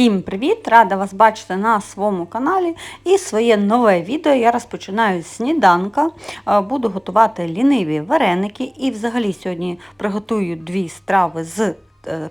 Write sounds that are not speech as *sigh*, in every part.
Всім привіт! Рада вас бачити на своєму каналі. І своє нове відео я розпочинаю з сніданка. Е, Буду готувати ліниві вареники. І взагалі сьогодні приготую дві страви з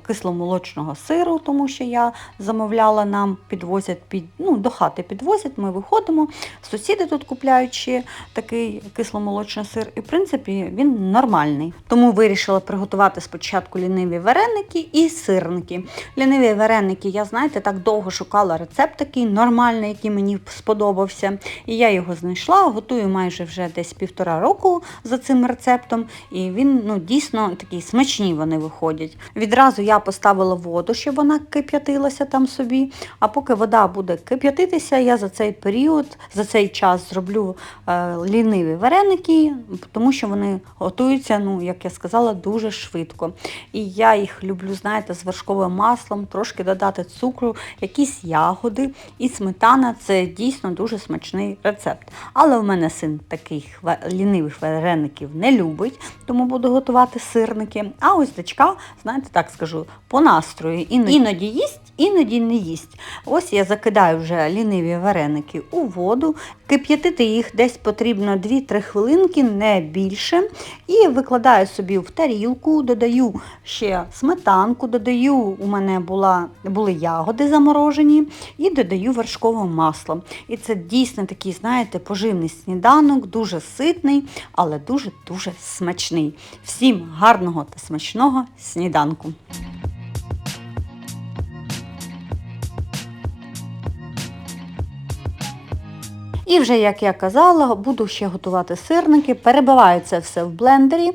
кисломолочного сиру, тому що я замовляла нам, підвозять під, ну, до хати підвозять, ми виходимо. Сусіди тут купляють такий кисломолочний сир, і в принципі він нормальний. Тому вирішила приготувати спочатку ліниві вареники і сирники. Ліниві вареники, я знаєте, так довго шукала рецепт такий нормальний, який мені сподобався. І я його знайшла, готую майже вже десь півтора року за цим рецептом. І він ну, дійсно такий смачні вони виходять. Відразу я поставила воду, щоб вона кип'ятилася там собі. А поки вода буде кип'ятитися, я за цей період, за цей час зроблю е, ліниві вареники, тому що вони готуються, ну, як я сказала, дуже швидко. І я їх люблю, знаєте, з вершковим маслом, трошки додати цукру, якісь ягоди і сметана це дійсно дуже смачний рецепт. Але в мене син таких лінивих вареників не любить, тому буду готувати сирники. А ось дочка, знаєте, так скажу, по настрою. Іноді, іноді їсть, іноді не їсть. Ось я закидаю вже ліниві вареники у воду. Кип'ятити їх десь потрібно 2-3 хвилинки, не більше. І викладаю собі в тарілку, додаю ще сметанку, додаю, у мене була, були ягоди заморожені, і додаю вершкове масло. І це дійсно такий, знаєте, поживний сніданок, дуже ситний, але дуже-дуже смачний. Всім гарного та смачного сніданку! Thank you. І вже, як я казала, буду ще готувати сирники. Перебиваю це все в блендері,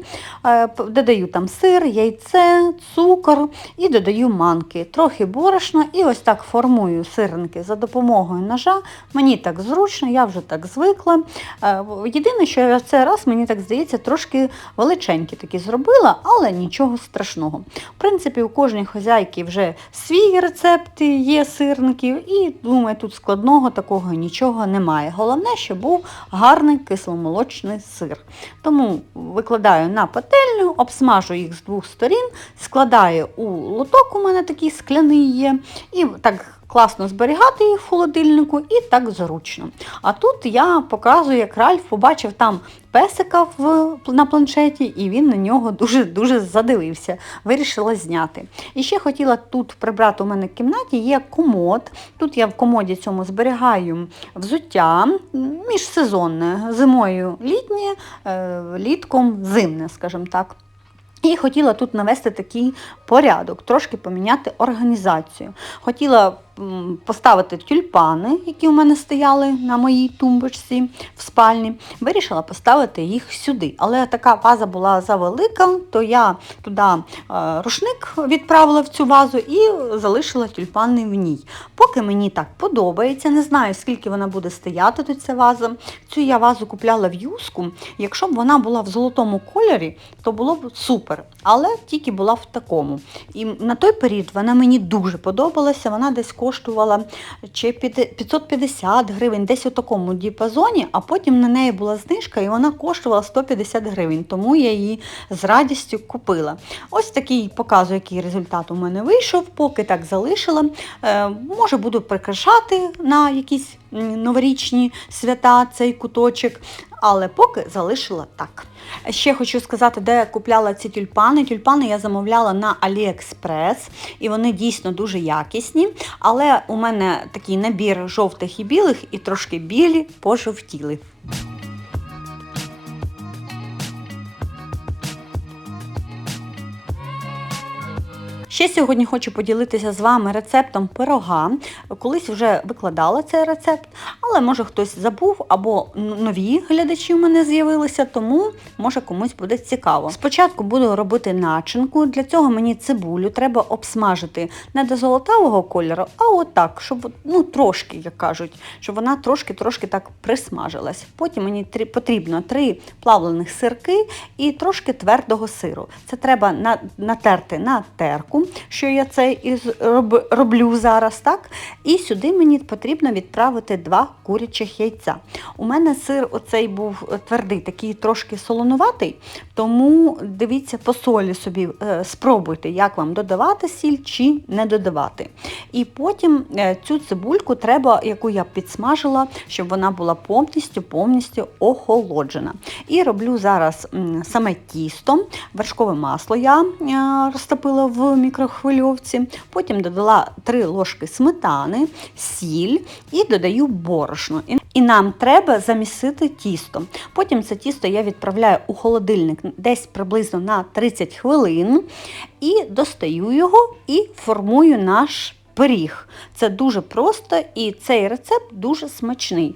е, додаю там сир, яйце, цукор і додаю манки, трохи борошна і ось так формую сирники за допомогою ножа. Мені так зручно, я вже так звикла. Е, Єдине, що я в цей раз, мені так здається, трошки величенькі такі зробила, але нічого страшного. В принципі, у кожній хазяйки вже свій рецепт є сирників, і думаю, тут складного такого нічого немає. Головне, щоб був гарний кисломолочний сир. Тому викладаю на пательню, обсмажу їх з двох сторін, складаю у лоток, у мене такий скляний є, і так класно зберігати їх в холодильнику і так зручно. А тут я показую, як Ральф побачив там песика в, на планшеті, і він на нього дуже-дуже задивився. Вирішила зняти. І ще хотіла тут прибрати у мене в кімнаті є комод. Тут я в комоді цьому зберігаю взуття міжсезонне, зимою літнє, е, літком зимне, скажімо так. І хотіла тут навести такий порядок, трошки поміняти організацію. Хотіла поставити тюльпани, які у мене стояли на моїй тумбочці в спальні. Вирішила поставити їх сюди. Але така ваза була завелика, то я туди е, рушник відправила в цю вазу і залишила тюльпани в ній. Поки мені так подобається, не знаю, скільки вона буде стояти тут ця ваза. Цю я вазу купляла в юску. Якщо б вона була в золотому кольорі, то було б супер. Але тільки була в такому. І на той період вона мені дуже подобалася. Вона десь коштувала чи п'яти- 550 гривень, десь у такому діапазоні, а потім на неї була знижка і вона коштувала 150 гривень. Тому я її з радістю купила. Ось такий показую, який результат у мене вийшов, поки так залишила. Е, може, буду прикрашати на якісь новорічні свята цей куточок, але поки залишила так. Ще хочу сказати, де я купляла ці тюльпани. Тюльпани я замовляла на AliExpress, і вони дійсно дуже якісні. Але у мене такий набір жовтих і білих, і трошки білі пожовтіли. Ще сьогодні хочу поділитися з вами рецептом пирога. Колись вже викладала цей рецепт, але може хтось забув або нові глядачі в мене з'явилися, тому може комусь буде цікаво. Спочатку буду робити начинку. Для цього мені цибулю треба обсмажити не до золотавого кольору, а отак, щоб ну, трошки, як кажуть, щоб вона трошки-трошки так присмажилась. Потім мені трі- потрібно три плавлених сирки і трошки твердого сиру. Це треба на- натерти на терку. Що я це і роб- роблю зараз. так? І сюди мені потрібно відправити два курячих яйця. У мене сир оцей був е, твердий, такий трошки солонуватий, тому дивіться по солі собі, е, спробуйте, як вам додавати сіль чи не додавати. І потім е, цю цибульку треба, яку я підсмажила, щоб вона була повністю повністю охолоджена. І роблю зараз саме тісто, вершкове масло я розтопила в мікрохвильовці, потім додала 3 ложки сметани, сіль і додаю борошно. І- нам треба замісити тісто. Потім це тісто я відправляю у холодильник десь приблизно на 30 хвилин і достаю його і формую наш пиріг. Це дуже просто і цей рецепт дуже смачний.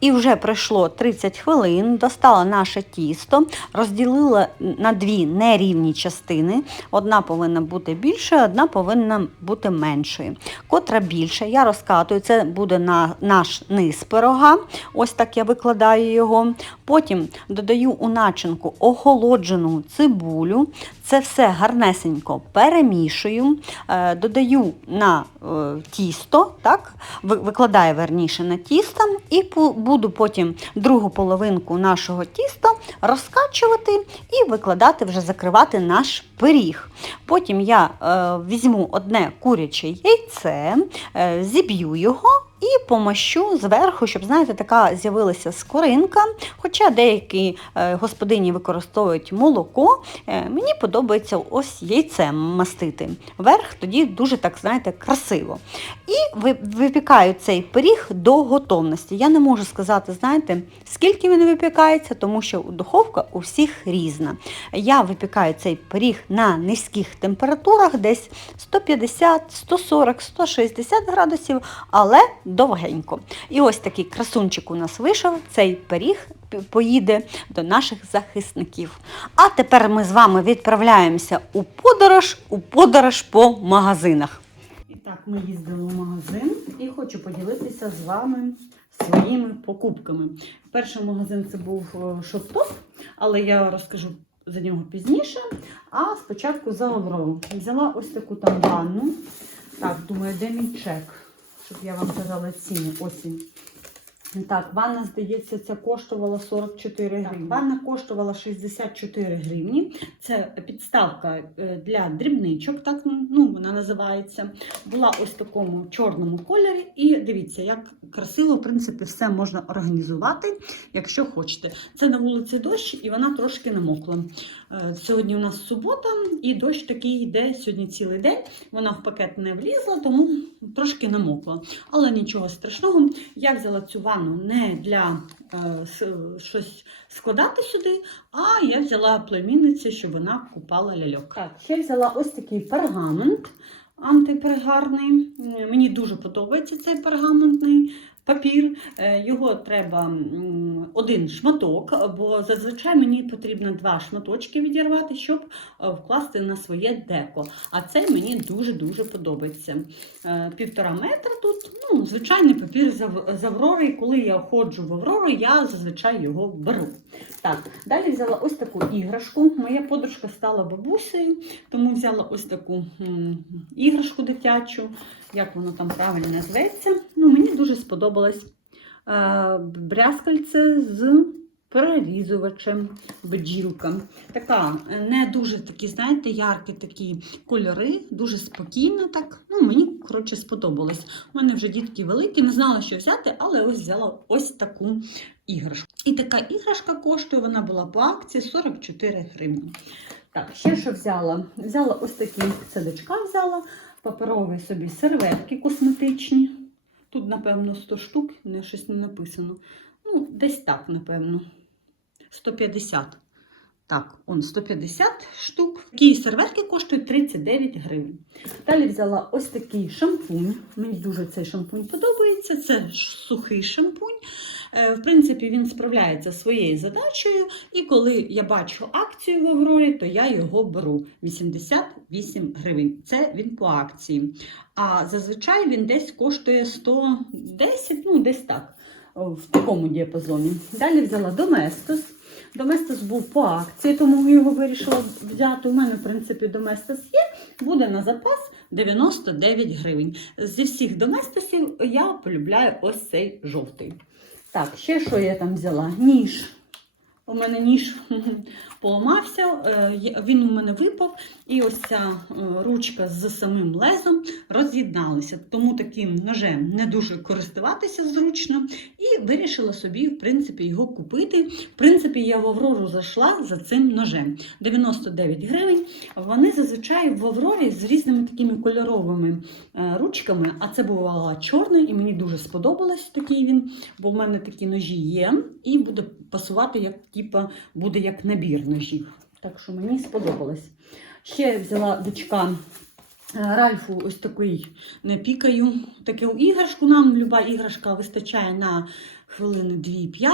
І вже пройшло 30 хвилин, достала наше тісто, розділила на дві нерівні частини. Одна повинна бути більшою, одна повинна бути меншою. Котра більша, я розкатую, це буде на наш низ пирога. Ось так я викладаю його. Потім додаю у начинку охолоджену цибулю. Це все гарнесенько перемішую, е, додаю на е, тісто, так, викладаю верніше на тісто, і буду потім другу половинку нашого тіста розкачувати і викладати, вже закривати наш пиріг. Потім я е, візьму одне куряче яйце, е, зіб'ю його. І помащу зверху, щоб, знаєте, така з'явилася скоринка. Хоча деякі е, господині використовують молоко, е, мені подобається ось яйцем мастити. Верх тоді дуже так, знаєте, красиво. І випікаю цей пиріг до готовності. Я не можу сказати, знаєте, скільки він випікається, тому що духовка у всіх різна. Я випікаю цей пиріг на низьких температурах, десь 150, 140, 160 градусів, але довгенько. І ось такий красунчик у нас вийшов. Цей пиріг поїде до наших захисників. А тепер ми з вами відправляємося у подорож, у подорож по магазинах. І так, ми їздили в магазин і хочу поділитися з вами своїми покупками. Перший магазин це був е, шоп-топ, але я розкажу за нього пізніше. А спочатку за Аврору. Взяла ось таку там ванну. Так, думаю, де мій чек? Щоб я вам казала ціни. Ось він. Так, ванна, здається, ця коштувала 44 гривні. Ванна коштувала 64 гривні. Це підставка е, для дрібничок, так ну, вона називається. Була ось в такому чорному кольорі. І дивіться, як красиво, в принципі, все можна організувати, якщо хочете. Це на вулиці дощ, і вона трошки намокла. Е, Сьогодні у нас субота, і дощ такий йде сьогодні цілий день. Вона в пакет не влізла, тому трошки намокла. Але нічого страшного. Я взяла цю ванну не для е, щось складати сюди, а я взяла племінниці, щоб вона купала ляльок. Так, ще взяла ось такий пергамент антипригарний. Мені дуже подобається цей пергаментний папір. Е, Його треба один шматок, бо зазвичай мені потрібно два шматочки відірвати, щоб е, вкласти на своє деко. А цей мені дуже-дуже подобається. Е, Півтора метра тут. Ну, звичайний папір з Ав- Аврори. Коли я ходжу в Аврору, я зазвичай його беру. Так, далі взяла ось таку іграшку. Моя подружка стала бабусею, тому взяла ось таку іграшку дитячу. Як воно там правильно називається. Дуже сподобалось е, брязкальце з перерізувачем бджілка. Така е, не дуже такі, знаєте, яркі такі кольори, дуже спокійно так. Ну, мені, коротше, сподобалось. У мене вже дітки великі, не знала, що взяти, але ось взяла ось таку іграшку. І така іграшка коштує, вона була по акції 44 гривні. Так, ще що взяла? Взяла ось такі садочка, взяла, паперові собі серветки косметичні. Тут, напевно, 100 штук, не щось не написано. Ну, десь так, напевно. 150. Так, он 150 штук. Такі серветки коштують 39 гривень. Далі взяла ось такий шампунь. Мені дуже цей шампунь подобається. Це сухий шампунь. Е, В принципі, він справляється своєю задачею, і коли я бачу акцію в Аврорі, то я його беру 88 гривень. Це він по акції. А зазвичай він десь коштує 110, ну десь так, в такому діапазоні. Далі взяла Доместос. Доместос був по акції, тому його вирішила взяти. У мене, в принципі, Доместос є, буде на запас 99 гривень. Зі всіх доместосів я полюбляю ось цей жовтий. Так, ще що я там взяла? Ніж. У мене ніж поламався, е, він у мене випав, і ось ця е, ручка з самим лезом роз'єдналася. Тому таким ножем не дуже користуватися зручно. І вирішила собі, в принципі, його купити. В принципі, я в Аврору зайшла за цим ножем. 99 гривень. Вони зазвичай в Аврорі з різними такими кольоровими е, ручками, а це бувала чорна, і мені дуже сподобалось такий він, бо в мене такі ножі є, і буде пасувати, як типа, буде як набір ножів. Так що мені сподобалось. Ще я взяла дочка е, Ральфу ось такий не пікаю. Таку іграшку нам люба іграшка вистачає на хвилини 2-5,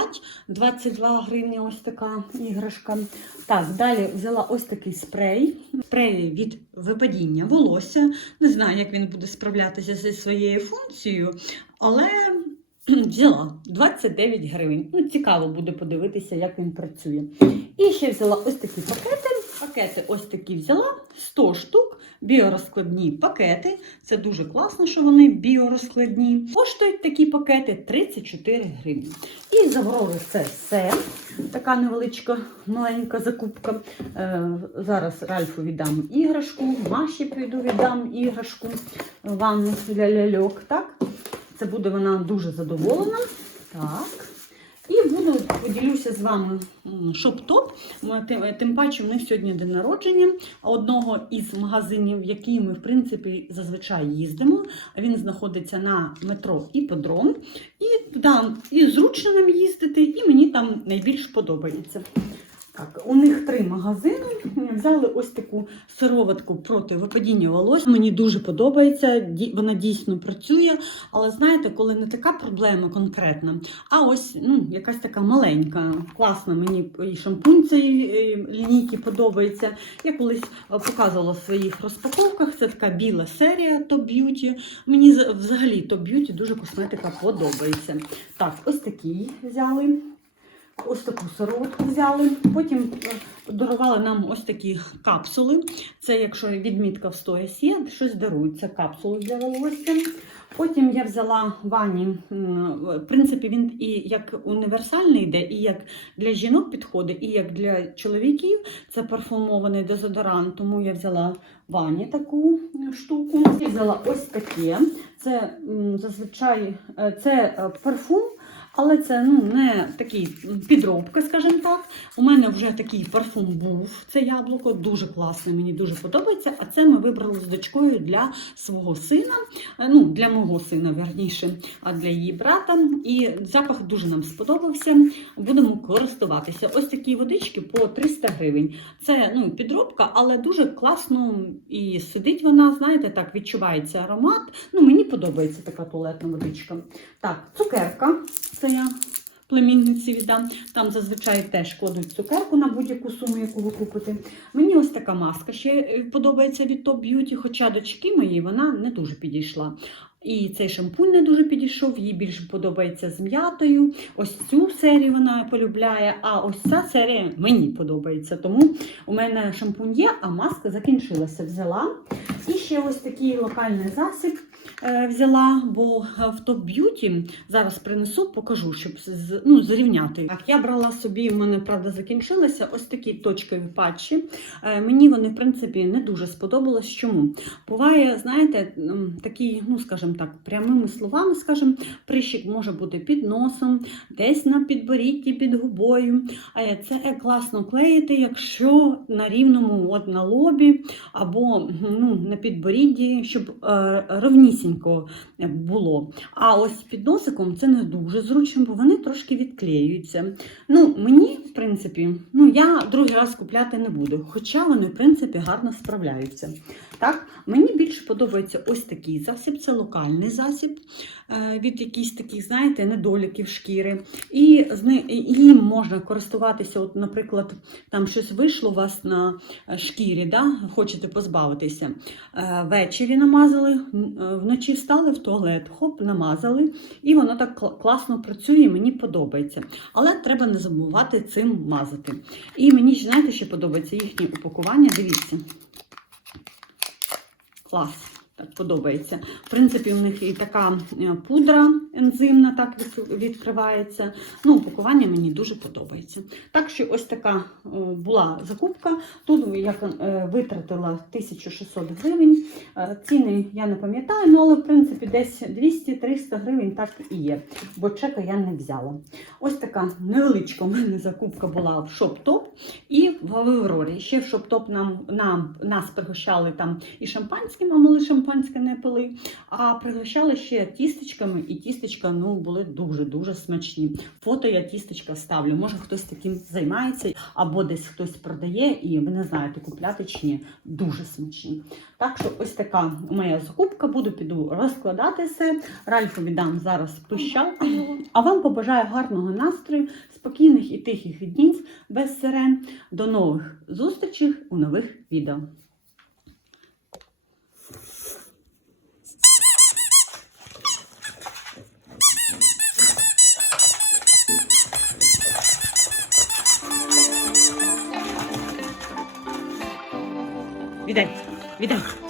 22 гривні ось така іграшка. Так, далі взяла ось такий спрей. Спрей від випадіння волосся. Не знаю, як він буде справлятися зі своєю функцією, але *clears throat* взяла 29 гривень. Ну, цікаво буде подивитися, як він працює. І ще взяла ось такі пакети. Пакети ось такі взяла 100 штук, біорозкладні пакети. Це дуже класно, що вони біорозкладні. Коштують такі пакети 34 гривні. І з це все. Така невеличка маленька закупка. Е, зараз Ральфу віддам іграшку, Маші прийду віддам іграшку, ванну для ляльок. Так? Це буде вона дуже задоволена. Так. І буду поділюся з вами шоп-топ. Тим, тим паче, у них сьогодні день народження одного із магазинів, в який ми, в принципі, зазвичай їздимо. Він знаходиться на метро Іподром. І туди і зручно нам їздити, і мені там найбільш подобається. Так, у них три магазини. Взяли ось таку сироватку проти випадіння волосся. Мені дуже подобається, вона дійсно працює. Але знаєте, коли не така проблема конкретна, а ось ну, якась така маленька, класна мені і шампунь цієї е, лінійки подобається. Я колись е, показувала в своїх розпаковках. Це така біла серія Top Beauty. Мені взагалі Top Beauty дуже косметика подобається. Так, ось такий взяли. Ось таку сироватку взяли. Потім е, подарували нам ось такі капсули. Це якщо відмітка в стояс є, щось дарують. Це капсули для волосся. Потім я взяла вані. В принципі, він і як універсальний йде, і як для жінок підходить, і як для чоловіків. Це парфумований дезодорант, тому я взяла вані таку штуку. І взяла ось таке. Це зазвичай е, це е, парфум. Але це ну, не такий підробка, скажімо так. У мене вже такий парфум був. Це яблуко, дуже класне, мені дуже подобається. А це ми вибрали з дочкою для свого сина, е, ну, для мого сина, верніше, а для її брата. І запах дуже нам сподобався. Будемо користуватися. Ось такі водички по 300 гривень. Це ну, підробка, але дуже класно і сидить вона, знаєте, так відчувається аромат. Ну, мені подобається така туалетна водичка. Так, цукерка. Це я племінниці віддам. Там зазвичай теж кладуть цукерку на будь-яку суму, яку ви купите. Мені ось така маска ще е, подобається від Top Beauty, хоча дочки моїй вона не дуже підійшла. І цей шампунь не дуже підійшов, їй більше подобається з м'ятою. Ось цю серію вона полюбляє, а ось ця серія мені подобається. Тому у мене шампунь є, а маска закінчилася. Взяла. І ще ось такий локальний засіб взяла, бо е, в Beauty зараз принесу, покажу, щоб ну, зрівняти. Так, я брала собі, в мене правда закінчилася, ось такі точкові патчі. Е, Мені вони, в принципі, не дуже сподобалось. Чому? Буває, знаєте, такий, ну скажімо так, прямими словами, скажімо, прищик може бути під носом, десь на підборідді, під губою. Е, Це е, класно клеїти, якщо на рівному от на лобі або ну, на підборідді, щоб е, ровнісінько було. А ось під носиком це не дуже зручно, бо вони трошки відклеюються. Ну, мені в принципі, ну я другий раз купляти не буду, хоча вони, в принципі, гарно справляються. Так, мені більше подобається ось такий засіб, це локальний засіб е, від якихось таких, знаєте, недоліків шкіри. І їм можна користуватися, от, наприклад, там щось вийшло у вас на е, шкірі, да? хочете позбавитися. Е, Ввечері намазали, вночі встали в туалет, хоп, намазали, і воно так класно працює, мені подобається. Але треба не забувати цим мазати. І мені, знаєте, що подобається їхнє упакування. Дивіться. Клас. Так подобається. В принципі, у них і така е, пудра ензимна так відкривається. Ну, упакування мені дуже подобається. Так що ось така е, була закупка. Тут я е, витратила 1600 гривень. Е, Ціни я не пам'ятаю, ну, але в принципі десь 200-300 гривень так і є, бо чека я не взяла. Ось така невеличка у мене закупка була в шоп-топ і в Аврорі. Ще в шоп-топ нам, нам, нас пригощали там і шампанським, а ми шампанське не пили. А пригощали ще тістечками, і тістечка ну, були дуже-дуже смачні. Фото я тістечка ставлю. Може хтось таким займається, або десь хтось продає, і ви не знаєте, купляти чи ні. Дуже смачні. Так що ось така моя закупка. Буду піду розкладати все. Ральфу віддам зараз пищалку. А вам побажаю гарного настрою, спокійних і тихих днів без сирен. До нових зустрічей у нових відео. Віддай, віддай.